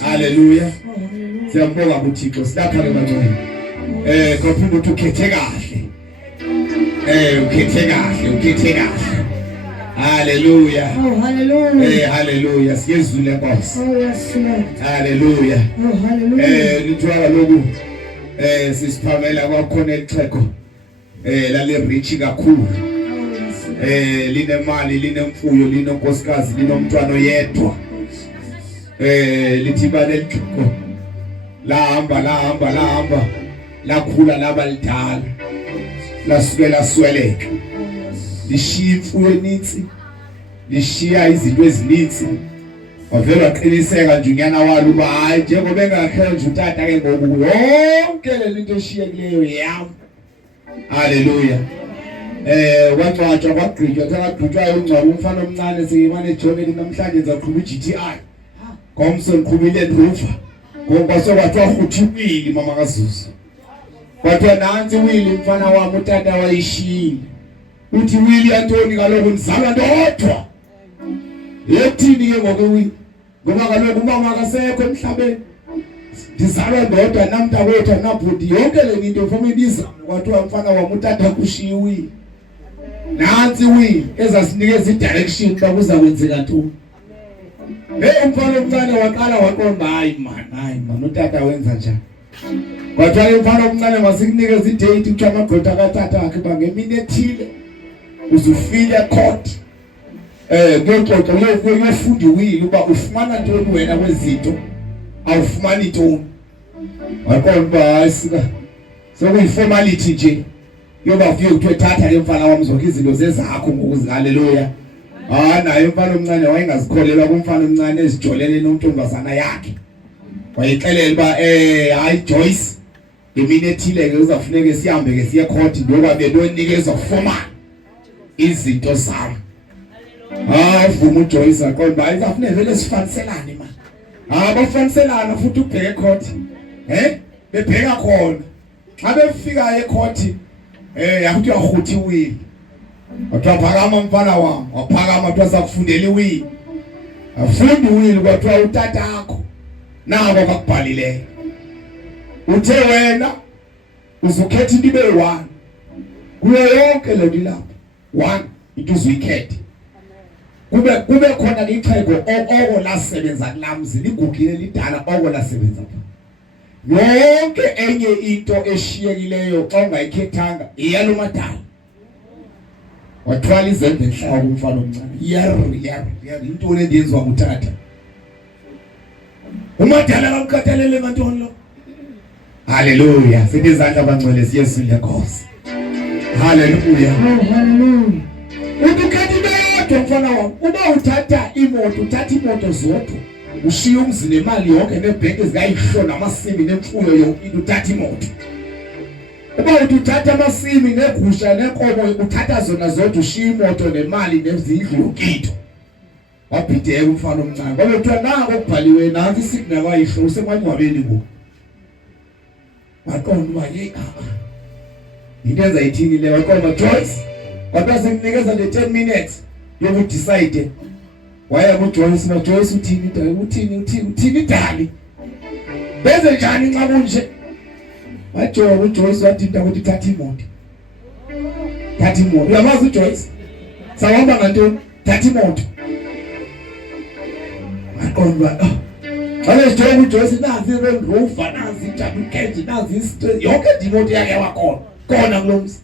Hallelujah. Siyambonga uThixo silapha ke manje. Kophinda uthi ukhethe kahle. Ukhethe kahle. Hallelujah. Oh, hallelujah. Hallelujah. Siyezule Nkosi. Oh, yes, Lord. Hallelujah. Oh, hallelujah. Lithiwa lokhu sisiphamela kwakhona exhego lale rich kakhulu. Linemali, linemfuyo, linonkosikazi, linomntwana oyedwa. Lithi balexhego. Lahamba. Lakhula laba lidala. Lasukela sweleka. Lishiya imfuyo eninzi. Lishiya izinto ezininzi. Wavela waqiniseka nje unyana walo uba hayi njengoba engakhe nje utata ke ngoku yonke le nto eshiyekileyo yami. Hallelujah. Wangcwatshwa kwagqitywa thakagqitywayo umngcwabo umfana omncane siyimane ejobeni namhlanje nzaqhuba iGTI. Ngomso ngiqhuba iLand Rover. Ngoba sokwathiwa uthi mama kaZuzu. Kwathiwa nansi wili mfana wami utata wayishila. Uthi wili Antoni kaloku nizalwa ndodwa. Yethini ke ngoku wili. Ngoba kaloku umama akasekho emhlabeni. Ndizalwa ndodwa namntakwethu nabhudi yonke le nto family izama kwathiwa mfana wami utata kushiwe. Nansi wili ezasinikeza idirection xa kuza kwenzeka ntoni. Umfana omncane waqala waqonda hayi man utata wenza njani. Kwathiwa umfana omncane masikunikeza idate kuthiwa amagqwetha katata akhe bangemini ethile uzufika court ngoxoxo uyofunda uwili uba ufumana ntoni wena kwezinto awufumani ntoni. Waqonda hayi sika sokuyiformality nje yoba ufike kuthiwa thatha ke mfana wami zonke izinto zezakho ngoku. Haleluya. Naye umfana omncane wayengazikholelwa kumfana omncane ezijolele nomntombazana yakhe. Wayexelela uba hayi Joyce imini ethile ke uzafuneka sihambe ke siye court ngoba bebonikezwa formal izinto zami. Vuma uJoyce aqonda hayi zafuneka vele sifaniselane man. Bafaniselana futhi ubheke court. Bebheka khona. Xa befika ecourt yakuthi yahuthi wili. Waphakama mfana wami, waphakama wathi sakufundela iwili. Afunda uwili kwathiwa utatakho nabo bakubhalileyo. Uthe wena uzukhetha into ibe 1. Kuyo yonke le nto lapha 1 into uzuyikhethe. Kube khona ixhego oko lasebenza kulamzi ligugile lidala oko lasebenza pha. Yonke enye into eshiyekileyo xa ungayikhethanga iyalo madala. Wathwala izembe enhloko umfana omncane. Yar into endiyenziwa ngutata. Umadala kamkhathalele ngantoni lo. Hallelujah. Sithi izandla abangcwele siyesule Nkosi. Hallelujah. Hallelujah. Ukhethe into mfana wami. Uba uthatha imoto zodwa. Ushiya umzi nemali yonke nebhenki ezikayihlo namasimi nemfuyo yonke uthatha imoto. Uba uthatha amasimi negusha nenkomo uthatha zona zodwa ushiya imoto nemali nezindlu yonke. Waphideka umfana omncane. Ngoba kuthiwa nako kubhaliwe nansi isignal kwayihlo usemangcwabeni ngoku. Waqonda uba into ezayithini le waqonda Joyce. Kodwa sengikunikeza nje 10 minutes yokudecide. Waya kuJoyce na Joyce uthini dali. Benze njani nxa kunje? Wajoba uJoyce wathi ukuthi thatha imoto. Uyamazi uJoyce? Sawahamba ngantoni? Thatha imoto. Waqonda Joyce uJoyce nazi iRange Rover nazi iJaguar nazi iStress yonke imoto yakhe wakhona khona kulomzi.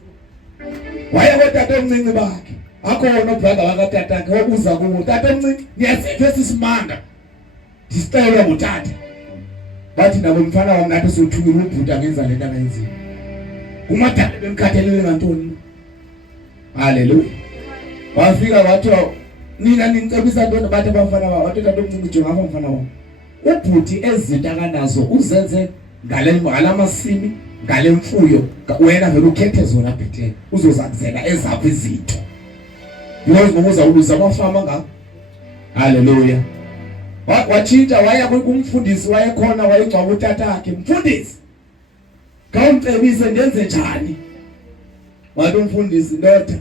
Waya kotata omncinci bakhe. Akhona brother wakatata akhe wabuza kuwo tata omncinci niyasiphe sisimanga. Disicela ngutata. Bathi nabo mfana wami nathi sothukile ubhuta ngenza lento angayenzile. Umadala bemkhathalele ngantoni? Hallelujah. Wafika wathi nina ninicebisa ntoni bathi abafana babo wathi tata omncinci jonga apha mfana wami. Ubhuti ezinto akanazo uzenze ngalamasimi ngale mfuyo wena vele ukhethe zona bhethe uzozakuzela ezaphi izinto. Because ngokuza uluza amafama ngakho. Hallelujah. Watshintsha waya kumfundisi wayekhona wayegcwaba utata wakhe. Mfundisi ngawumcebise ndenze njani? Wathi umfundisi ndoda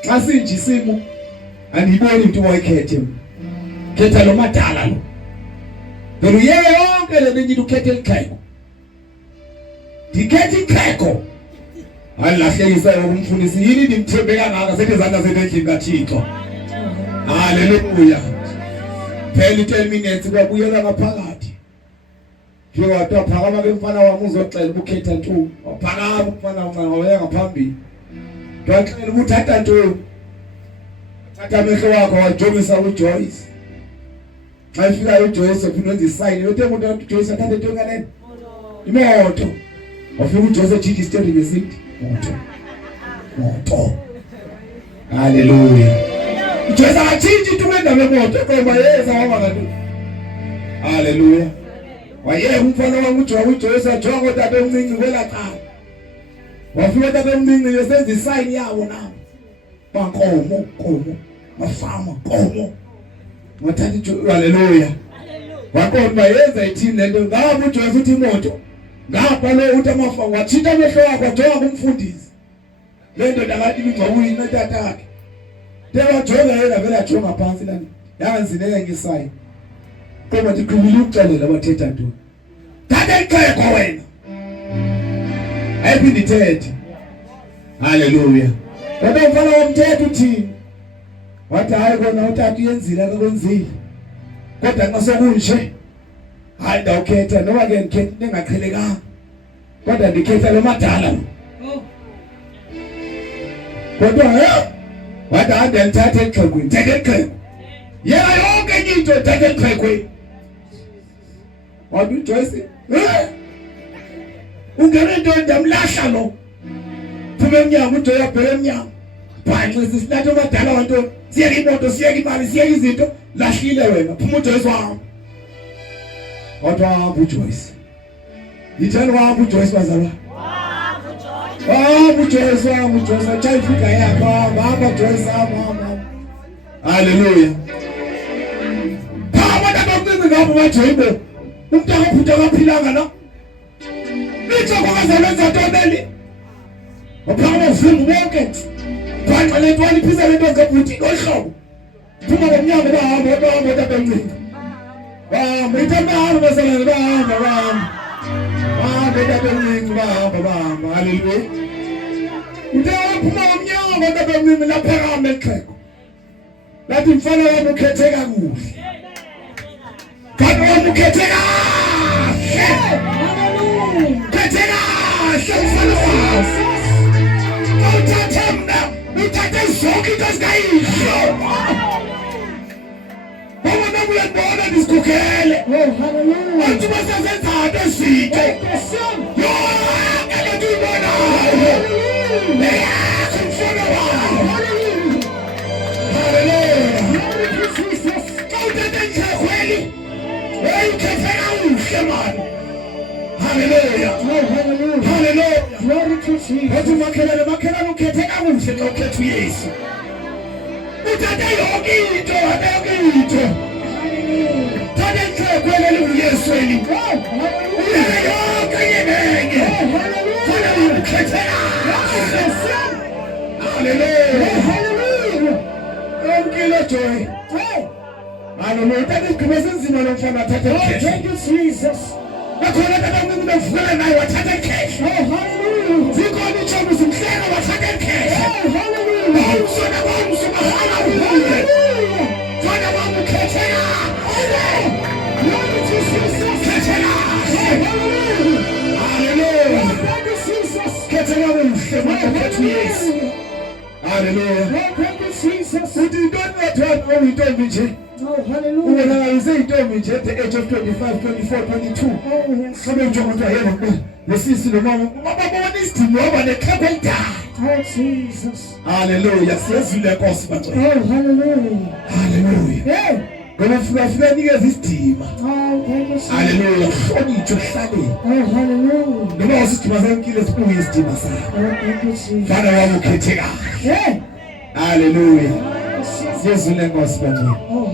xa sinje isimo andiyiboni into oyikhethe. Khetha lo madala lo. Pero yeye yonke le ngithi ukhethe ikheko. Dikhethe ikheko. Alahlekisa ukumfundisa yini ndimthembe kangaka sethi izandla zethu endlini kaThixo. Hallelujah. Phela 10 minutes kwabuyela ngaphakathi. Nje wathi waphakama ke mfana wami uzoxela ukhetha ntoni. Waphakama umfana waya ngaphambili. Waxela ukuthatha ntoni. Thatha amehlo wakho wajongisa uJoyce. Xa ifika uJoyce ufuna ukwenza isign, uthi umuntu uJoyce athathe ntoni kanene? Imoto. Wafika uJoyce ejika isitendi ngesithi. Moto. Hallelujah. UJoyce akathinji into kwendaba yemoto ngoba yeza waba kanti. Hallelujah. Waye umfana wami uJoyce ajonga utata omncinci kwelaqala. Wafika utata omncinci yesenza isign yawo nawo. Bankomo, mafama, komo. Wathatha hallelujah. Wakhona yenza ithini lento ngapha uJoyce uthi imoto. Ngapha lo uthi amafama wathitha amehlo wakhe wajonga kumfundisi. Lento ndakathi ingcawuyi netata yakhe. Dewajonga yena vele ajonga phansi lana. Yanzineke ngesayi. Kodwa ndiqhubile ukuxelela abathetha ntoni. Thatha ikheko wena. Happy ndithethe. Hallelujah. Kodwa mfana womthetho uthini? Wathi hayi kona utata uyenzile akakwenzile. Kodwa nxa sokunje hayi ndawukhetha noma ke ngikhetha into engaqhelekanga. Kodwa ndikhetha lo madala lo. Kodwa wathi hande ndithathe iqhekweni, thathe iqheko. Yena yonke into thathe iqhekweni. Wathi uJoyce, ungene into ndamlahla lo. Phuma emnyango uJoyce abheke emnyango. Phansi sisinatho abadala wanto siyeke imoto siyeke imali siyeke izinto lahlile wena phuma uJoyce wami. Kodwa wahamba uJoyce. Yithani wahamba uJoyce bazalwa. uJoyce wami uJoyce achayi ifika yakho hamba Joyce hamba. Hallelujah. Phama nabamncane ngapho baJoyce. Umuntu akaphutha akaphilanga la. Litho kwazalwenza ntobeli. Uphama uvimba bonke. Phansi le ntwana iphisa lento ngabhuti kohlobo. Phuma ngomnyango bahamba tabemncane. Mithanda hamba bazalwane bahamba. Tabemncane bahamba. Hallelujah. Uphuma ngomnyango tabemncane lapha kambe iqheko. Lathi mfana wami ukhethe kakuhle. Kanti wami ukhethe kahle. Hallelujah. Ukhethe kahle mfana wami. Uthathe mna, uthathe zonke into zikayihlo. Baba nakuyabona ndisikukhele. Hallelujah. Wathi basezenza into esike. Yonke le nto uyibonayo. Yakho mfana wami. Hallelujah. Uthathe iqhekweli. Ukhethe kakuhle mani. Hallelujah. Hallelujah. Hallelujah. Glory to Jesus. Wathi makhelana ukhethe kakuhle xa ukhetha uYesu. Uthathe yonke into, Thatha iqhekweli uYesu eli. Uyeke yonke yenenge. Hallelujah. Ukhethe kakuhle. Hallelujah. Hallelujah. Yonke joy. Hallelujah. Thatha isigqibo senzima lo mfana thatha ukhethe. Thank you Jesus. Bakhona abantu bafuna naye wathatha ikheshi. Hallelujah. Zikhona ichomo zimhleka wathatha ikheshi. Hallelujah. Umsona wami subhana uhle. Fana wami ukhethela. Glory to Jesus. Khethela. Hallelujah. Hallelujah. Thank you Jesus. Khethela uhle manje Yesu. Hallelujah. Thank you Jesus. Uthi intoni wathanda uyintombi nje. Oh, hallelujah. When I say Tommy at the age of 25, 24, 22. Oh, yes. Some of you are here. The sister, the mama, this team, the carpenter. Oh, Jesus. Hallelujah. Says you the gospel. Oh, hallelujah. Hallelujah. Yeah. Gonna fly this team. Oh, thank you. Hallelujah. Funny to study. Oh, hallelujah. The most to my kill is who is team. Oh, thank you, Jesus. Father, I'm okay. Yeah. Hallelujah. Says you the gospel. Oh,